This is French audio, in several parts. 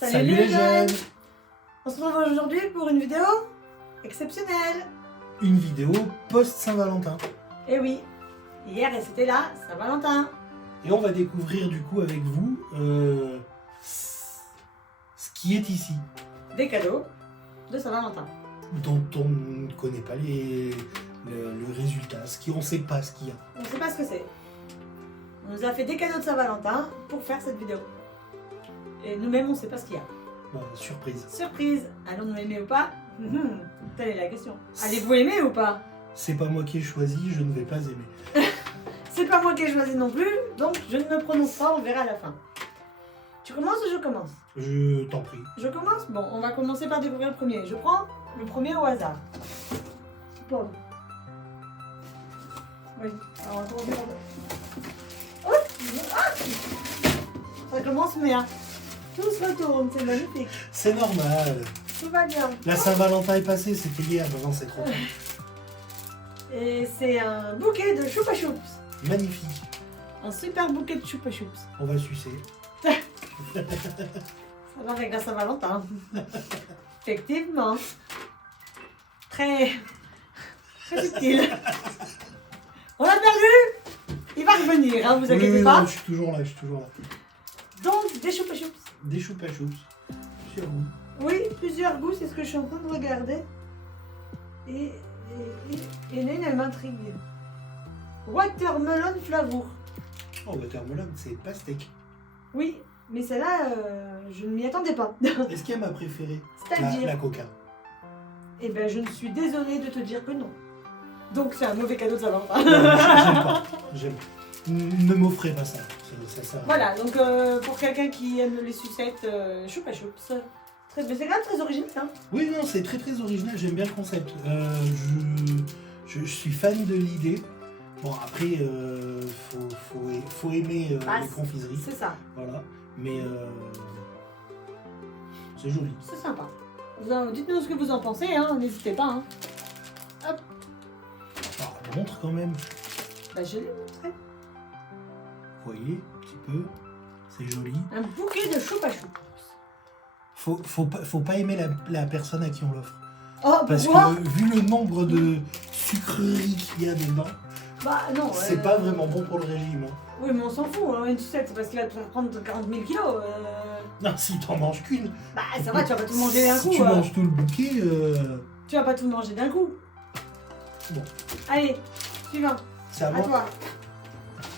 Salut les jeunes. On se retrouve aujourd'hui pour une vidéo exceptionnelle. Une vidéo post-Saint-Valentin. Eh oui, hier et c'était là, Saint-Valentin. Et on va découvrir du coup avec vous ce qui est ici. Des cadeaux de Saint-Valentin. Dont on ne connaît pas le résultat, on ne sait pas ce qu'il y a. On ne sait pas ce que c'est. On nous a fait des cadeaux de Saint-Valentin pour faire cette vidéo. Et nous-mêmes, on ne sait pas ce qu'il y a. Bon, surprise. Surprise. Allons-nous aimer ou pas? Telle est la question. Allez-vous aimer ou pas? C'est pas moi qui ai choisi, je ne vais pas aimer. C'est pas moi qui ai choisi non plus, donc je ne me prononce pas, on verra à la fin. Tu commences ou je commence? Je t'en prie. Je commence? Bon, on va commencer par découvrir le premier. Je prends le premier au hasard. Bon. Oui, alors on va commencer par là. Ça commence bien. Tout se retourne, c'est magnifique. C'est normal. Tout va bien. La Saint-Valentin est passée, c'était hier, maintenant c'est trop tard. Et c'est un bouquet de choupa choups. Magnifique. Un super bouquet de choupa choups. On va sucer. Ça va avec la Saint-Valentin. Effectivement. Très subtil. On l'a perdu. Il va revenir, hein, vous inquiétez pas. Non, je suis toujours là. Donc, des choupa choups. Des choupa choups. Sur vous. Oui, plusieurs goûts, c'est ce que je suis en train de regarder. Et Hélène, elle m'intrigue. Watermelon flavour. Oh, watermelon, c'est pastèque. Oui, mais celle-là, je ne m'y attendais pas. Est-ce qu'il y a ma préférée? C'est-à-dire La coca. Eh bien, je ne suis désolée de te dire que non. Donc, c'est un mauvais cadeau de Saint-Valentin. J'aime pas. Ne m'offrez pas ça. Ça sert à rien. Voilà, donc pour quelqu'un qui aime les sucettes, choupa choups. Mais c'est quand même très original, hein. Oui, non, c'est très très original. J'aime bien le concept. Je suis fan de l'idée. Bon, après, faut aimer les confiseries. C'est ça, Voilà. Mais c'est joli. c'est sympa. Dites-nous ce que vous en pensez, hein, n'hésitez pas. Hein. Hop, Ah, montre quand même. bah je l'ai montré. Vous voyez, un petit peu. C'est joli. Un bouquet de choupa choups. Faut pas aimer la personne à qui on l'offre. Oh, Parce pourquoi? que vu le nombre de sucreries qu'il y a dedans, Bah non. c'est pas vraiment bon pour le régime. Hein. Oui, mais on s'en fout, hein, une sucette, c'est parce qu'il va te faire prendre 40 000 kilos. Non, si t'en manges qu'une. Bah ça va, tu vas pas tout manger d'un coup. Si tu manges tout le bouquet. Tu vas pas tout manger d'un coup. Bon. Allez, suivant. C'est à À moi. toi.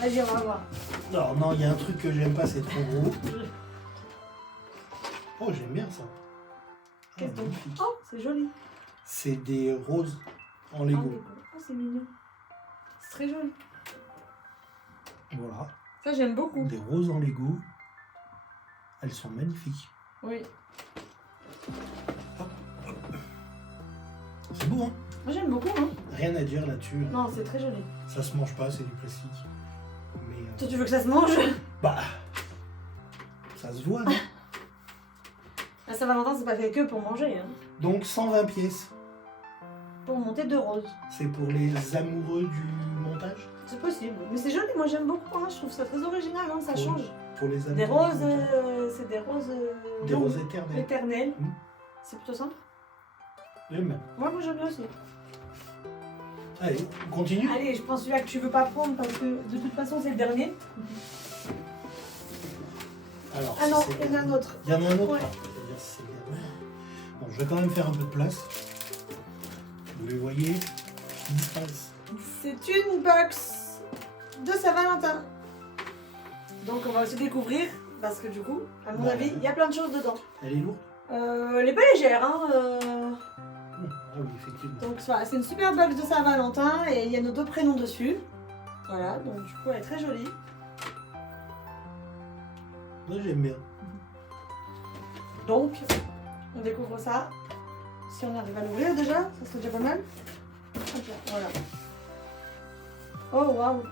Vas-y, on va voir. Non, il y a un truc que j'aime pas, c'est trop gros. Oh, j'aime bien ça. Qu'est-ce que magnifique. Oh, c'est joli. C'est des roses en Oh, Lego. c'est mignon. C'est très joli. Voilà. Ça, j'aime beaucoup. Des roses en Lego. Elles sont magnifiques. Oui. C'est beau, hein? Moi, j'aime beaucoup, hein. Rien à dire là-dessus. Non, c'est très joli. Ça se mange pas, c'est du plastique. Mais Toi, tu veux que ça se mange? bah, ça se voit, non? La Saint-Valentin, c'est pas fait que pour manger, hein. Donc 120 pièces. Pour monter 2 roses. C'est pour les amoureux du montage? C'est possible. Mais c'est joli, moi, j'aime beaucoup, hein. Je trouve ça très original, hein. Ça Pour- change. Pour les amoureux Des du roses, montage. c'est des roses... Des roses éternelles. éternelles. Mm. C'est plutôt simple. J'aime. Moi, j'aime bien aussi. Allez, on continue. Allez, je prends celui-là que tu veux pas prendre parce que de toute façon, c'est le dernier. Alors, Ah si non, c'est- il y en a un autre. Il y en a un autre. Ouais. Ah, je vais dire si c'est le dernier. Bon, je vais quand même faire un peu de place. Vous les voyez, qui disparaissent. C'est une box de Saint-Valentin. Donc on va aussi découvrir, parce que du coup, à mon Bah, avis, il y a plein de choses dedans. Elle est lourde? Elle est pas légère, hein. Ah oui, effectivement. Donc voilà, c'est une super box de Saint-Valentin et il y a nos 2 prénoms dessus. Voilà, donc du coup elle est très jolie. Moi, j'aime bien. Donc, on découvre ça. Si on arrive à l'ouvrir déjà, ça serait déjà pas mal. Hop là, voilà. Oh waouh.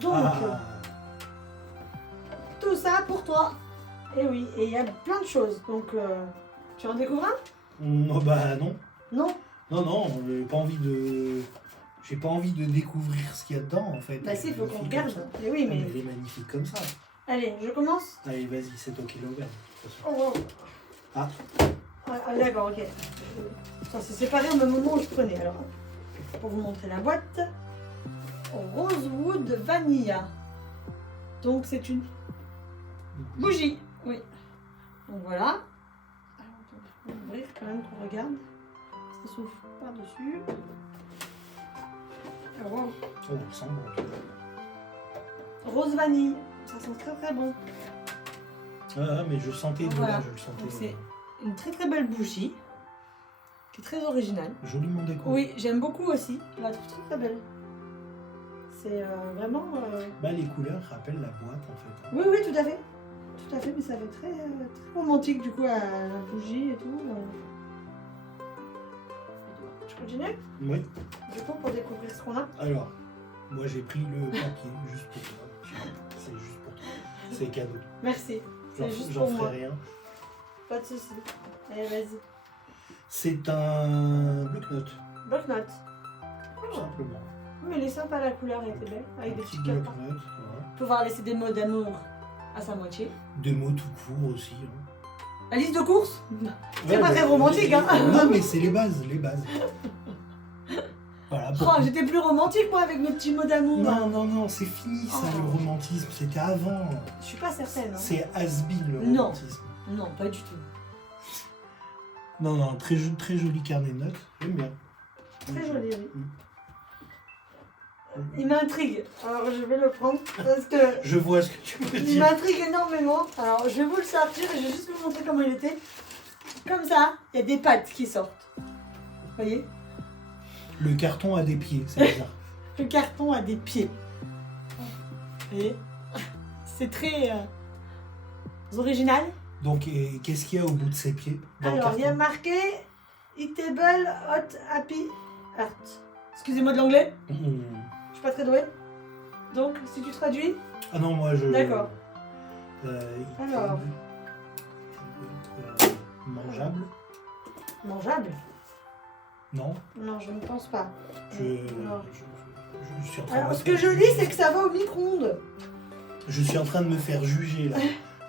Donc, Ah, tout ça pour toi. Et oui, et il y a plein de choses. Donc, tu en découvres un? oh, bah non. Non? Non, j'ai pas envie de découvrir ce qu'il y a dedans en fait. Bah si, il faut qu'on Magnifique regarde. comme ça. Et oui, Ah, mais elle est magnifique comme ça. Allez, je commence. Allez, vas-y, c'est toi qui l'ouvre. Oh. Ah. Ah, d'accord, ok. Ça s'est séparé au même moment où je prenais. Alors, pour vous montrer la boîte. Rosewood Vanilla. Donc, c'est une bougie. Oui. Donc, voilà. Alors, on va ouvrir quand même qu'on regarde. Ça s'ouvre par-dessus. Oh, wow. Oh, on sent bon. Rose vanille. Ça sent très très bon. Ah, mais je sentais de Voilà. là, je le sentais. Donc, c'est une très très belle bougie. Qui est très originale. Joliment déco. Oui, j'aime beaucoup aussi. Je la trouve très très belle. C'est vraiment... Bah, les couleurs rappellent la boîte en fait. Oui, oui, tout à fait. Tout à fait, mais ça fait très, très romantique du coup à la bougie et tout. Je continue Oui. du coup pour découvrir ce qu'on a. Alors, moi j'ai pris le papier juste pour toi. C'est juste pour toi. C'est cadeau. Merci. C'est juste J'en pour ferai moi. rien. Pas de soucis. Allez, vas-y. C'est un bloc-notes, Bloc-notes. tout simplement. Mais elle est sympa, la couleur elle était belle. Avec Un des petit petites cartes. bloc-notes, voilà. Pouvoir laisser des mots d'amour à sa moitié. Des mots tout court aussi. Hein. La liste de courses. C'est Ouais, pas très romantique, hein. Non, mais c'est les bases, les bases. Voilà. Oh, j'étais plus romantique moi avec mes petits mots d'amour. Non, non, non, c'est fini ça, Oh. le romantisme. C'était avant. Je suis pas certaine. Hein. C'est has-been le Non. romantisme. Non, pas du tout. Non, non, très joli carnet de notes. J'aime bien. Très joli, oui. Mm. Il m'intrigue. Alors je vais le prendre parce que Je vois ce que tu veux il dire. m'intrigue énormément. Alors je vais vous le sortir et je vais juste vous montrer comment il était. Comme ça, il y a des pattes qui sortent. Vous voyez? Le carton a des pieds, c'est bizarre. Le carton a des pieds. Vous voyez? C'est très original. Donc, et qu'est-ce qu'il y a au bout de ces pieds dans le Alors il y a carton? marqué Eatable Hot Happy Heart. Excusez-moi de l'anglais, Mmh. je suis pas très douée. Donc si tu traduis. Ah non, moi je. D'accord. Alors. Mangeable? Mangeable? Non. Non, je ne pense pas. Je, Non. je suis en train Alors, de ce me que faire je juger. lis, c'est que ça va au micro-ondes. Je suis en train de me faire juger là.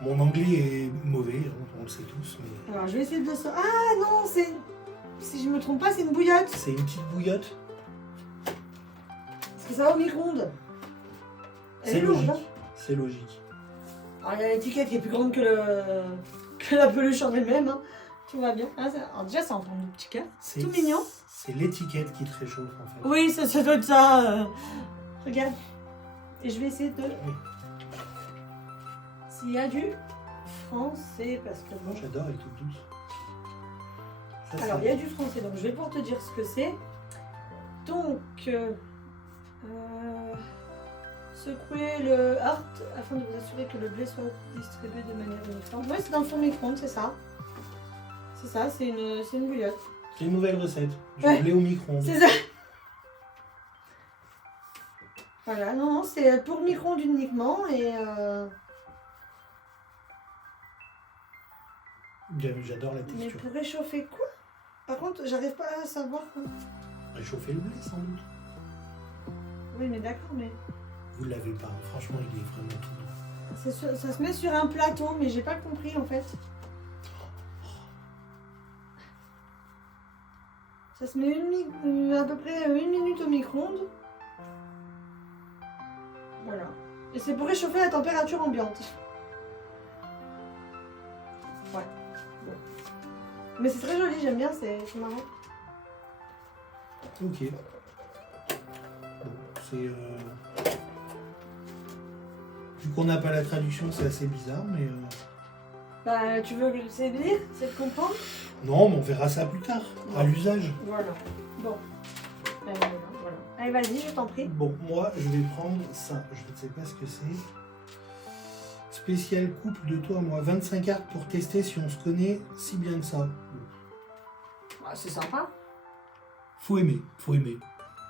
Mon anglais est mauvais, hein, on le sait tous, mais Alors, je vais essayer de le sortir. Ah non, c'est. Si je me trompe pas, c'est une bouillotte. c'est une petite bouillotte. Parce que ça va au micro-ondes. Elle C'est est lourde, logique. hein. C'est logique. Alors, il y a l'étiquette qui est plus grande que la peluche en elle-même. Hein. Tout va bien. Ah, alors, déjà, c'est en forme de petit cœur. C'est Tout mignon. C'est l'étiquette qui te réchauffe en fait. Oui, ça doit être ça. Regarde. Et je vais essayer de. Oui. S'il y a du français, parce que Moi bon. j'adore, elle est toute douce. Ça, Alors, c'est- il y a du français, donc je vais pouvoir te dire ce que c'est. Donc, secouer le heart afin de vous assurer que le blé soit distribué de manière uniforme. Oui, c'est dans le four micro-ondes, c'est ça. C'est ça, c'est une bouillotte. C'est une nouvelle recette. Du Ouais. blé au micro-ondes. C'est ça. Voilà, non, non, c'est pour micro-ondes uniquement et J'adore la mais texture. pour réchauffer quoi? Par contre, j'arrive pas à savoir. Réchauffer le blé sans doute. Oui, mais d'accord, mais Vous ne l'avez pas, franchement il est vraiment tout doux. ça se met sur un plateau, mais j'ai pas compris en fait. Ça se met à peu près 1 minute au micro-ondes. Voilà. Et c'est pour réchauffer à température ambiante. Ouais. Bon. Mais c'est très joli, j'aime bien, c'est marrant. Ok. Bon, c'est... Vu qu'on n'a pas la traduction, c'est assez bizarre, mais... Bah, tu veux que je sais lire? C'est de comprendre? Non, mais on verra ça plus tard, à l'usage. Voilà. Bon. Voilà. Allez, vas-y, je t'en prie. Bon, moi, je vais prendre ça. Je ne sais pas ce que c'est. Spécial couple de toi à moi. 25 cartes pour tester si on se connaît si bien que ça. Bah, c'est sympa. Faut aimer, faut aimer.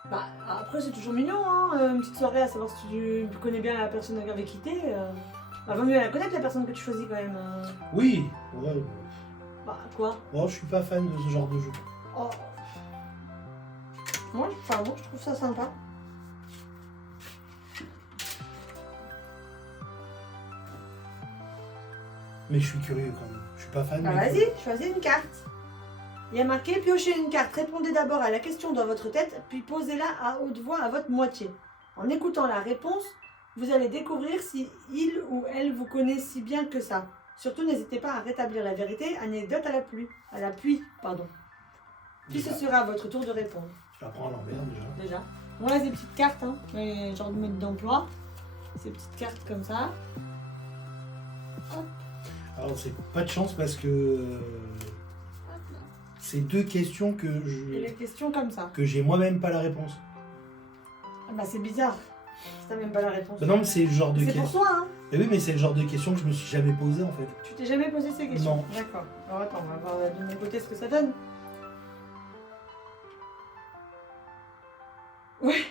Bah, après, c'est toujours mignon, hein, une petite soirée à savoir si tu connais bien la personne avec qui t'es. Bah, vaut mieux la connaître, la personne que tu choisis quand même. Oui, ouais. Bah, quoi? Bon, je suis pas fan de ce genre de jeu. Oh. Moi, pardon, je trouve ça sympa. Mais je suis curieux quand même. Je suis pas fan. Bah mais vas-y, choisis une carte. Il y a marqué piochez une carte. Répondez d'abord à la question dans votre tête, puis posez-la à haute voix à votre moitié. En écoutant la réponse, vous allez découvrir si il ou elle vous connaît si bien que ça. Surtout, n'hésitez pas à rétablir la vérité. Anecdote à la pluie, pardon. Puis ce sera à votre tour de répondre. Tu apprends à l'envers déjà. Bon là, ces petites cartes, hein, genre de mode d'emploi. Ces petites cartes comme ça. Alors c'est pas de chance parce que c'est deux questions que Et les questions comme ça. que j'ai moi-même pas la réponse. Ah bah c'est bizarre. Si t'as même pas la réponse. Bah non, mais c'est le genre de C'est question. pour toi, hein. Eh oui, mais c'est le genre de question que je me suis jamais posée en fait. Tu t'es jamais posé ces questions? Non. D'accord. Alors attends, on va voir de mon côté ce que ça donne. Ouais.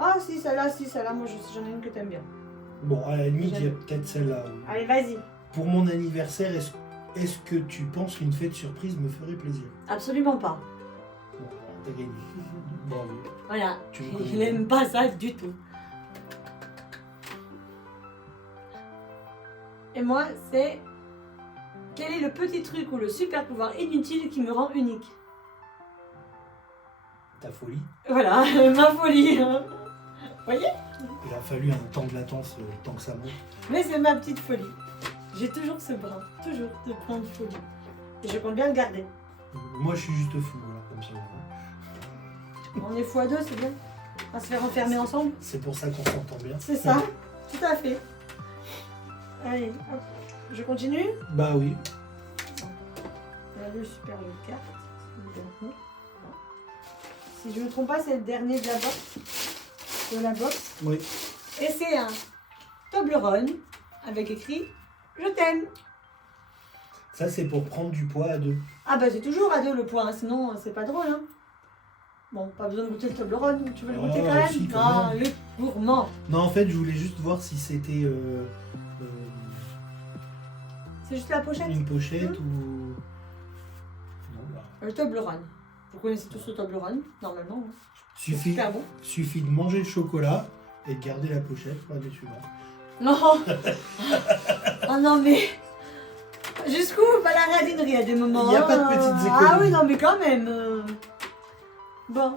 Ah si, celle-là, moi j'en ai une que t'aimes bien. Bon, à la limite, il y a peut-être celle-là. Allez, vas-y. Pour mon anniversaire, est-ce que tu penses qu'une fête surprise me ferait plaisir? Absolument pas. Bon, t'as gagné. Bravo. Voilà. Tu me connais Il aime pas ça du tout. Et moi, c'est... Quel est le petit truc ou le super pouvoir inutile qui me rend unique? Ta folie. Voilà, ma folie. Vous voyez? Il a fallu un temps de latence, tant que ça monte. Mais c'est ma petite folie. J'ai toujours ce brin, toujours ce brin de folie. Et je compte bien le garder. Moi, je suis juste fou, voilà, comme ça. On est x2, c'est bien. On va se faire enfermer ensemble. C'est pour ça qu'on s'entend bien. C'est ça, tout à fait. Allez, hop. Je continue. Bah oui. Le super jeu de cartes. C'est le dernier. Si je ne me trompe pas, c'est le dernier de la box. De la box. Oui. Et c'est un Toblerone avec écrit Je t'aime. Ça, c'est pour prendre du poids à deux. Ah bah c'est toujours à deux le poids, hein, sinon c'est pas drôle. Hein. Bon, pas besoin de goûter le Toblerone, tu veux le goûter quand même? Si, quand Ah, même. le gourmand. Non, en fait, je voulais juste voir si c'était C'est juste la pochette. une pochette ou... Non, bah. Le Toblerone. Vous connaissez tous le Toblerone, normalement. Hein. C'est Suffit super bon. de manger le chocolat et de garder la pochette pour l'année suivante. Non. Oh non mais... Jusqu'où va la radinerie à des moments? Il n'y a pas de petites économies. Ah oui, non mais quand même. Bon.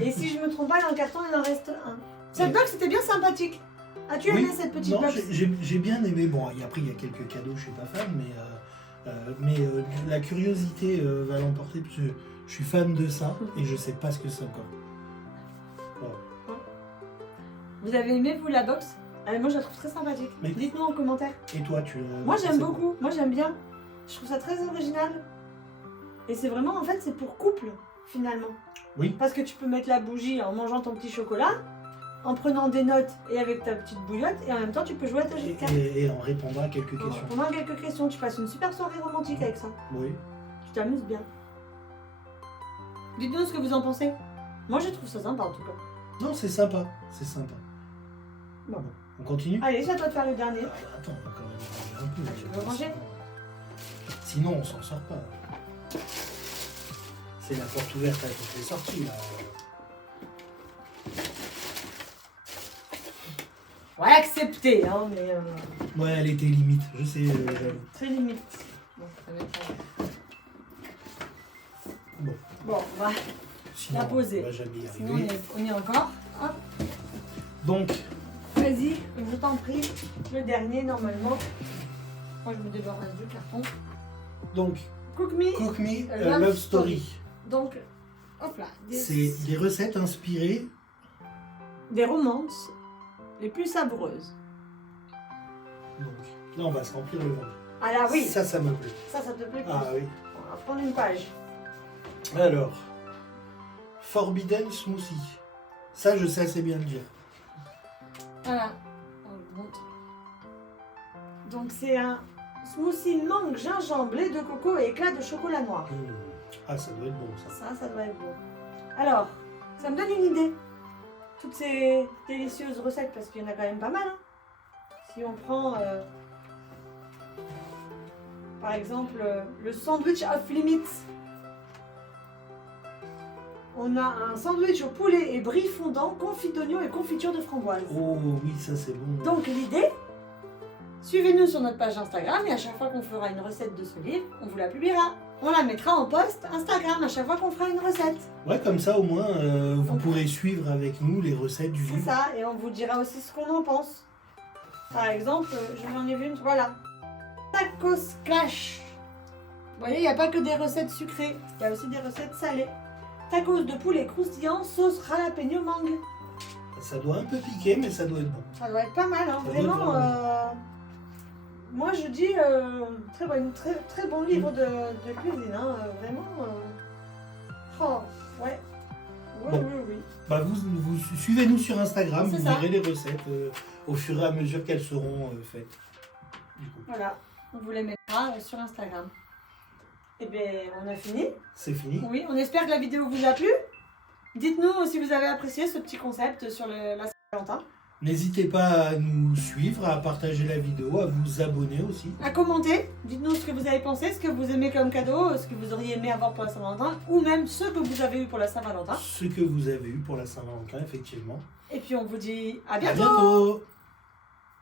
Et si je me trompe pas, dans le carton, il en reste un. Cette box était bien sympathique. As-tu aimé cette petite non, box? j'ai bien aimé. Bon, après, il y a quelques cadeaux, je suis pas fan, mais la curiosité va l'emporter parce que je suis fan de ça et je sais pas ce que c'est encore. Voilà. Vous avez aimé, vous, la box? Moi, je la trouve très sympathique. Mais- Dites-nous en commentaire. Et toi, Moi, j'aime beaucoup. Moi, j'aime bien. Je trouve ça très original. Et c'est vraiment, en fait, c'est pour couple, finalement. Oui. Parce que tu peux mettre la bougie en mangeant ton petit chocolat, en prenant des notes et avec ta petite bouillotte, et en même temps, tu peux jouer à ta jeu de cartes. Et en répondant à quelques questions. Pendant quelques questions, tu passes une super soirée romantique avec ça. Oui. Tu t'amuses bien. Dites-nous ce que vous en pensez. Moi, je trouve ça sympa, en tout cas. Non, c'est sympa. C'est sympa. Bon. On continue? Allez, c'est à toi de faire le dernier. Attends, on va quand même ranger un peu. Ah, tu veux ranger? Sinon, on s'en sort pas. C'est la porte ouverte à toutes les sorties, là. Ouais, accepté, hein, mais... Ouais, elle était limite, je sais, j'avoue. Très limite. Bon, ça va être... Bon, Bon, on va... sinon, La poser. on va jamais y Sinon, arriver. on y est encore. Hop. Donc, Vas-y, je t'en prie. Le dernier, normalement. Moi, je me débarrasse du carton. Cook Me. Cook Me A a Love Love Story. Donc, hop là. C'est des recettes inspirées. des romances les plus savoureuses. Donc, là, on va se remplir le ventre. Ah là, oui. Ça me plaît. Ça te plaît plus. Ah oui. On va prendre une page. Alors, Forbidden Smoothie. Ça, je sais assez bien le dire. Voilà. On le montre. Donc, c'est un smoothie mangue, gingembre, lait de coco et éclat de chocolat noir. Ah, ça doit être bon, ça. Ça doit être bon. Alors, ça me donne une idée. Toutes ces délicieuses recettes, parce qu'il y en a quand même pas mal. Hein. Si on prend, par exemple, le sandwich off limits. On a un sandwich au poulet et brie fondant, confit d'oignon et confiture de framboise. Oh oui, ça c'est bon. Donc l'idée, Suivez-nous sur notre page Instagram et à chaque fois qu'on fera une recette de ce livre, on vous la publiera. On la mettra en post Instagram à chaque fois qu'on fera une recette. Ouais, comme ça au moins vous pourrez suivre avec nous les recettes du C'est livre. ça, et on vous dira aussi ce qu'on en pense. Par exemple, j'en ai vu une, voilà. Tacos Clash. Vous voyez, il n'y a pas que des recettes sucrées, il y a aussi des recettes salées. Tacos de poulet croustillant, sauce jalapeno mangue. Ça doit un peu piquer, mais ça doit être bon. Ça doit être pas mal, hein. Ça doit Vraiment. être vraiment Moi je dis très bon livre de cuisine, hein. Vraiment. Oh, ouais. Oui, Bon. oui, oui. Bah vous suivez-nous sur Instagram, C'est vous ça. verrez les recettes au fur et à mesure qu'elles seront faites. Du coup, Voilà, on vous les mettra sur Instagram. Et bien, on a fini. c'est fini. Oui, on espère que la vidéo vous a plu. Dites-nous si vous avez apprécié ce petit concept sur la Saint-Valentin. N'hésitez pas à nous suivre, à partager la vidéo, à vous abonner aussi. À commenter, dites-nous ce que vous avez pensé, ce que vous aimez comme cadeau, ce que vous auriez aimé avoir pour la Saint-Valentin, ou même ce que vous avez eu pour la Saint-Valentin. Ce que vous avez eu pour la Saint-Valentin, effectivement. Et puis on vous dit à À bientôt. bientôt.